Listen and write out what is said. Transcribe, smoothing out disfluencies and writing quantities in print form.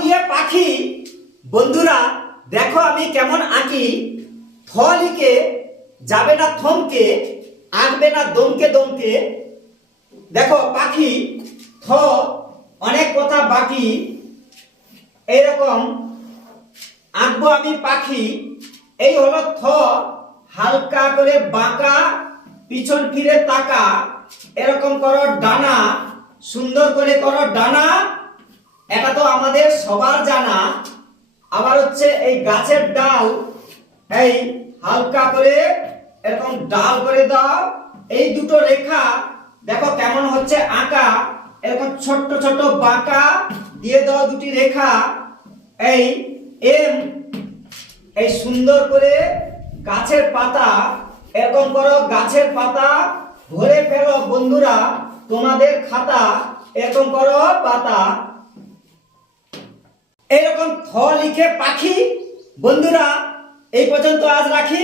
দিয়ে পাখি। বন্ধুরা দেখো আমি কেমন আঁকি। লিখে যাবে না থমকে, আঁকবে না দমকে দমকে। দেখো পাখি, অনেক কথা বাকি। এইরকম আঁকবো আমি পাখি। এই হলো হালকা করে বাঁকা, পিছন ফিরে তাকা। এরকম করো ডানা, সুন্দর করে করো ডানা। এটা তো আমাদের সবার জানা। আবার হচ্ছে এই গাছের ডাল, এই হালকা করে এরকম ডাল করে দাও। এই দুটো রেখা দেখো কেমন হচ্ছে আঁকা। এরকম ছোট্ট ছোট বাঁকা দিয়ে দাও দুটি রেখা। এই এম, এই সুন্দর করে গাছের পাতা। এরকম করো গাছের পাতা, ভরে ফেলো বন্ধুরা তোমাদের খাতা। এরকম করো পাতা। এরকম লিখে পাখি। বন্ধুরা এই পর্যন্ত আজ রাখি।